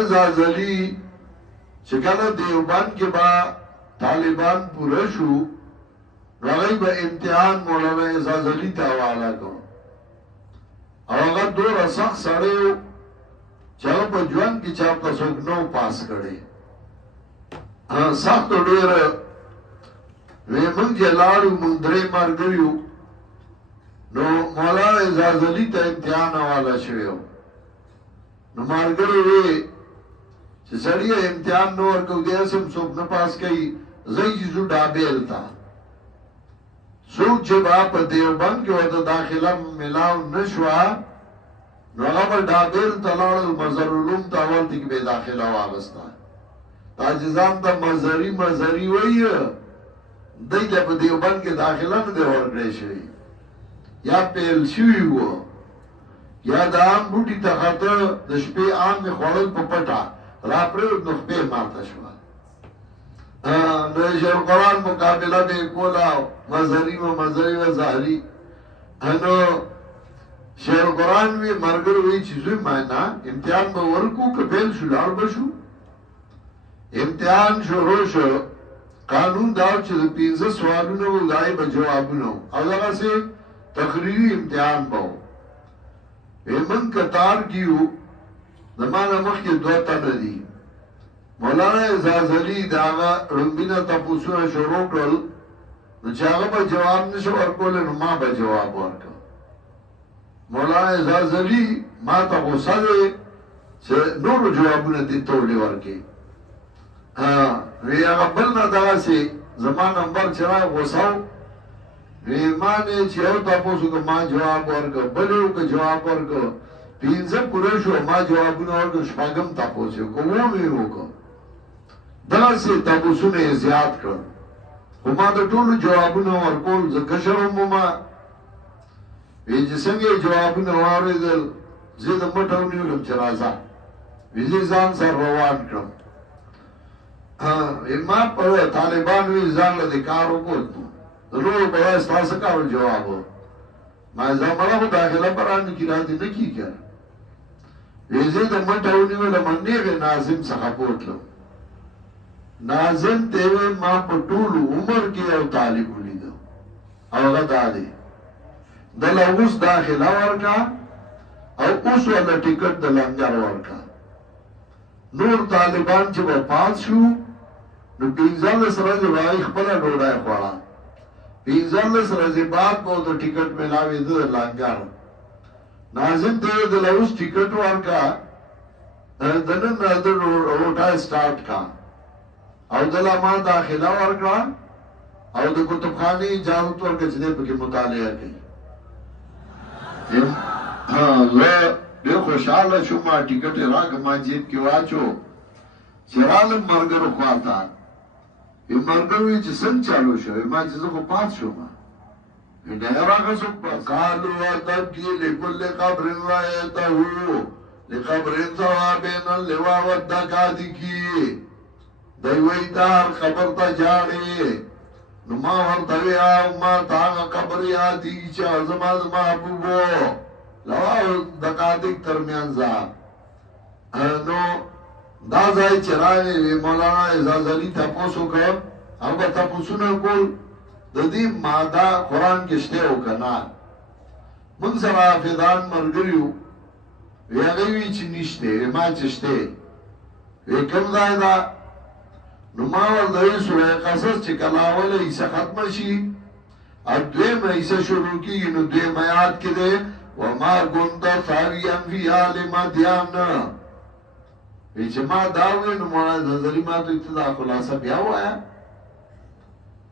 اعزاز علی چکل دیوبند کے با طالبان پورا شو نغی با امتحان مولانا اعزاز علی تاوالا کو او اگر دور سخت سڑیو چاہو پا جوان کی چاپتا سوک نو پاس کرے سخت دیر وی منگ جلالو مندرے مارگریو نو مولانا اعزاز علی تا امتحان والا شویو نو مارگریو وی چه سڑی امتحان نو ورکو دیاسم سوک نپاس کئی زی جیزو ڈابیل تا سوک چه با پا دیوبند کے وقت داخلہ ملاو نشوا نو اغا ڈابیل تلال المزر علوم تا اول تک بے داخلہ واغستا تاجزان تا مزری وی دی جب دیوبند کے داخلہ ندے ورگڑے شوی یا پیل شوی ہوا یا دا آم بوٹی تا خطر دشپی آم میں خوڑل پا پٹا را پریود نخبے مارتا شوا نوشی القرآن مقابلہ بے کولا مزری و ظاہری نو شیخ القرآن وی مرگر وی چیزوی مائنا امتحان با ورکو کپیل شلار بشو امتحان شروع شو قانون داو چیز 15 سوالونو و دائی با جوابونو او داگا سے تقریری امتحان باو من کتار کیو زمان مخ کے دوتا ندی مولانا اعزاز علی داغا رنبینا تپوسونا شروع کرل نو چاگا با جواب نشو ورکول نو ما با جواب ورکل مولانا اعزاز علی ما تا غصہ دے نورو جوابونا دی تولی ورکی وی اگا بلنا داغا سے زمان نمبر چرا غصاو وی مانے چیو تپوسو که ما جواب ورکل بلیو که جواب ورکل 15 پورشو ما جوابونا ورکل شپاگم تپوسیو که وومی روکل دا سے تپوسو نے زیاد کر خو ما دا طولو جوابونا ورکل زکشرمو ما وی جسنگی جوابونا واردل زید مٹونیو لم چرازا ویزی زان سر روان کرم ما پر طالبان وی زان لدکارو کودنو دلو بڑا استاسکارو جوابو ما زمانا کو داخلہ پرانی کی راتی نکی کر ویزی دا مٹونیو لمنیغ نازم سخپوت لم نازم تیوے ما پر طولو عمر کی او طالبو لیدو او غدا دی دل اوس داخلہ ورکا او اوس والا ٹکٹ دلنگر ورکا نور طالبان چه با پاس شو نو 15 سرز وائی خبلا ڈوڑای خوڑا 15 سرز بعد با دا ٹکٹ ملاوی دلنگر نازم تیوے دل اوس ٹکٹ ورکا دنن نادر روٹا سٹارٹ کا او دل ما داخلہ ورکا او دا کتبخانی اجازت ورکا چنے پکی مطالعہ کی بے خوشحال شو ما ٹکٹ راک ما جیب کی واچو چرالم مرگر خواتا یہ مرگر وی چی سن چالو شو ما چیزو کو پاس شو ما نیا راکا سک پاس قالو اتب کی لکل قبر رائیتا ہو لقبر ثوابین اللوا ودکاتی کی دیوئی دار قبر تا جاڑے نما ورطوی آو ما تاغا قبر یادی چا زمان محبوبو لواو دقاتک ترمیان زا نو دا زائی چرائے وی مولانا اعزاز علی تپوسو کر او با تپوسو نکول دا دی مادہ قرآن کشتے ہو کنا من سر آفیدان مرگریو وی اغیوی چی نشتے وی ما چشتے وی کم دائی دا نماور دوی سورہ قصص چکلاول ایسا ختم شی اب دویم ایسا شروع کی نو دویم آیات کے دے وما گنتا ثاویم فی آل مدیان ویچے ما داوی نمانا زلزلی ما تو ابتدا خلاصہ بیا ہوا ہے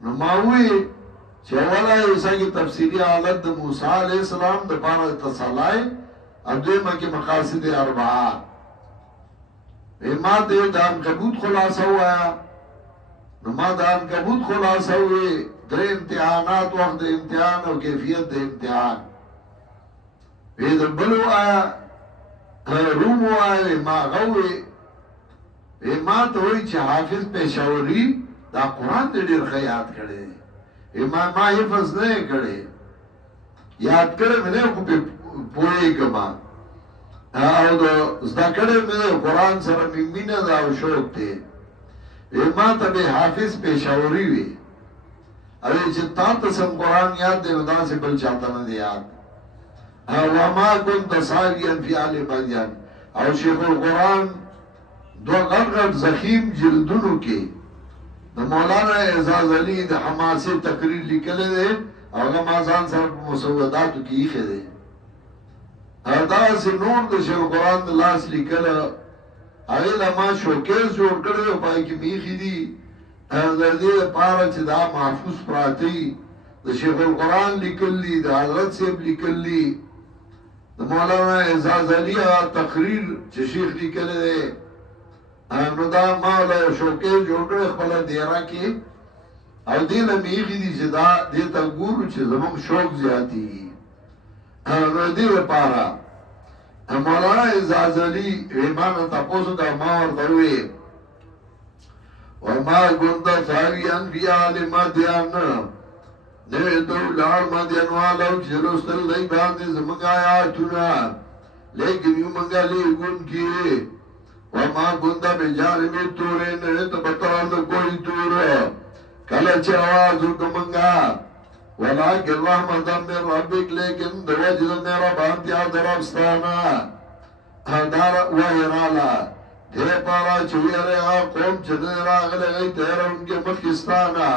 نماوی چوالا ایسا کی تفسیری حالت دا موسیٰ علیہ السلام دا پانا اتصالائے اب دویم کی مقاصد اربعہ ما دے دان کبوت خلاصہ ہوا ہے نما دان کبوت خلاصہ ہوئے در امتحانات وقت امتحان و کیفیت در امتحان وید بلو آیا رومو آیا ما غوئے ما تو ہوئی چھ حافظ پیشوری دا قرآن دے دیر خیات کردے ما حفظ نہیں کردے یاد کرے میں نے کو پوئے گما او د زده کړې مې د قرآن سره مې مینه ده او شوق دی. ما ته به حافظ پېښوري وي اوی چې تا ته سم قرآن یاد دی نو داسې بل چاته نه دی یاد. وما كنت ساويا في آل مدين او شیخ القرآن دو غرغر زخیم جلدونو کې د مولانا اعزاز علی د حماسه تقریر لیکل دی او هغه ما ځان سره په مسوداتو کې ایښی دی. دا سه نور د شیخ القرآن د لاس لیکل هغه له ما شوکیس جوړ کړی او پای کې میخي دي د دې لپاره چې دا محفوظ پراتی د شیخ القرآن لیکلی د حضرت صاحب لیکلی د مولانا اعزاز علی تقریر چې شیخ لیکلی دی نو دا ما له شوکیس جوړ کړی خپل دیره کې او دې له میخي دي چې دا دې ته ګورو چې زموږ شوق زیاتی نو دې لپاره مولانا اعزاز علی ایمان تاسو دا ما ورته وی وما كنت ثاويا في آل مدين نویتو لار مدین والو چلوستل لئی باندې زمونږ آیاتونه لیکن یو منگا لیگون کی وما كنت بجانب الطور نویتو بطرال کوئی طور کله چې آواز وکمنګا ولكن رحمت من ربك لیکن د وجه مهربانتیا دربستانه دار وحیرالا دې پارا چویره قوم چې راغله غي تیرونګه مخستانه